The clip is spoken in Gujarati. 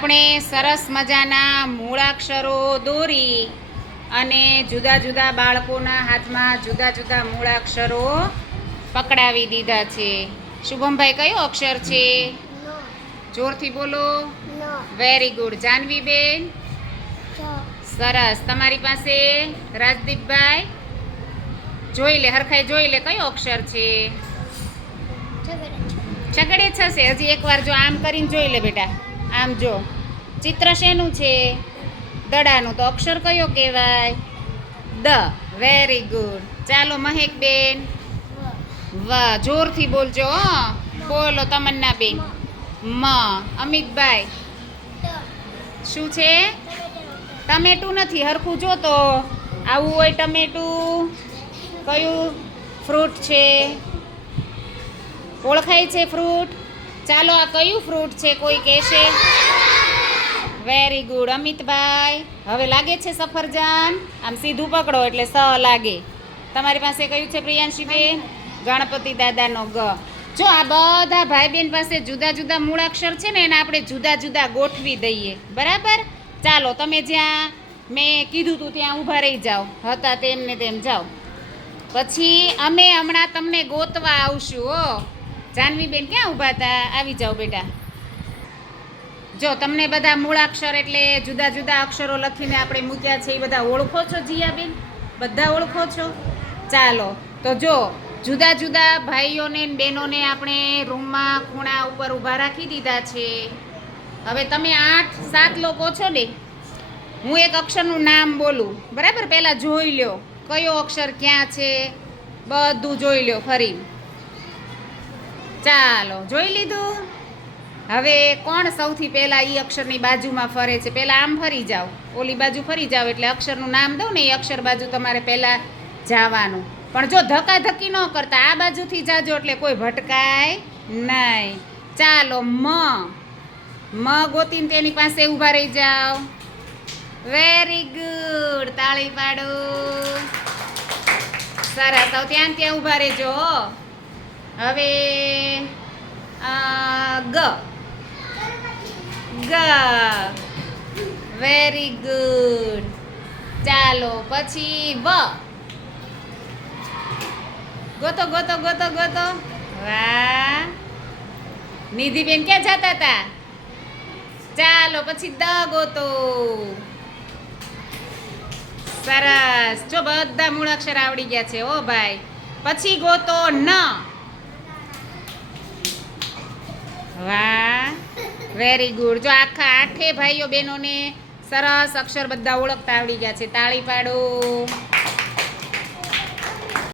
આપણે સરસ મજાના મૂળાક્ષરો દોરી અને જુદા જુદા બાળકોના હાથમાં જુદા જુદા મૂળાક્ષરો પકડાવી દીધા છે. શુભમભાઈ કયો અક્ષર છે? જોરથી બોલો. Very good Janviben? બેન સરસ. તમારી પાસે રાજદીપભાઈ? જોઈ લે હરખાઈ જોઈ લે કયો અક્ષર છે? છગડે છશે હજી એકવાર જો આમ કરીને જોઈ લે બેટા. આમ જો, ચિત્ર શેનું છે? દડાનું તો અક્ષર કયો કહેવાય? દ. વેરી ગુડ ચાલો મહેકબેન વાહ જોરથી બોલજો બોલો તમન્ના બેન. મ. અમિતભાઈ. શું છે? ટમેટું નથી, હરખું જો તો. આવું હોય ટમેટું. કયું ફ્રૂટ છે? ઓળખાય છે ફ્રૂટ? ચાલો, આ કયું ફ્રૂટ છે? કોઈ કહેશે? Very good Amitbhai. હવે લાગે છે સફરજન? આમ સીધું પકડો એટલે સ લાગે. તમારી પાસે કયું છે પ્રિયાંશીબેન ગણપતિ દાદાનો ગ. જો આ બધા ભાઈ બહેન પાસે જુદા જુદા મૂળાક્ષર છે ને, એને આપણે જુદા જુદા ગોઠવી દઈએ. બરાબર? ચાલો, તમે જ્યાં મેં કીધું તું ત્યાં ઊભા રહી જાઓ. હતા તેમ ને તેમ જાઓ. પછી અમે હમણાં તમને ગોતવા આવશું, હો. જાનવીબેન ક્યાં ઊભા હતા? આવી જાઓ બેટા. જો, તમને બધા મૂળાક્ષર એટલે જુદા જુદા અક્ષરો લખીને આપણે મૂક્યા છે, એ બધા ઓળખો છો જીયાબેન? બધા ઓળખો છો? ચાલો, તો જો, જુદા જુદા ભાઈઓને બહેનોને આપણે રૂમમાં ખૂણા ઉપર ઊભા રાખી દીધા છે. હવે તમે આઠ, સાત લોકો છો ને, હું એક અક્ષરનું નામ બોલું. બરાબર? પહેલાં જોઈ લ્યો, કયો અક્ષર ક્યાં છે? બધું જોઈ લ્યો ફરી. ચાલો, જોઈ લીધું? હવે કોણ સૌથી પહેલાં એ અક્ષરની બાજુમાં ફરે છે? પહેલાં આમ ફરી જાઓ. ઓલી બાજુ ફરી જાઓ, એટલે અક્ષરનું નામ દઉં ને એ અક્ષર બાજુ તમારે પહેલાં જવાનું. પણ જો ધક્કાધક્કી ન કરતા, આ બાજુથી જાજો એટલે કોઈ ભટકાય નહીં. ચાલો, મ. મ ગોતીને તેની પાસે ઊભા રહી જાઓ. વેરી ગુડ તાળી પાડો. સરસ હવે ત્યાં ત્યાં ઊભા રહેજો, હો. હવે ગ. ગ. વેરી ગુડ ચાલો, પછી વ. ગોતો ગોતો ગોતો ગોતો. વાહ. નિધિબેન ક્યાં જતા હતા? ચાલો, પછી દ ગોતો. સરસ. જો બધા મૂળાક્ષર આવડી ગયા છે, ઓ ભાઈ. પછી ગોતો ન. વાહ વેરી ગુડ જો આખા આઠે ભાઈઓ બહેનોને સરસ અક્ષર બધા ઓળખતા આવડી ગયા છે. તાળી પાડો.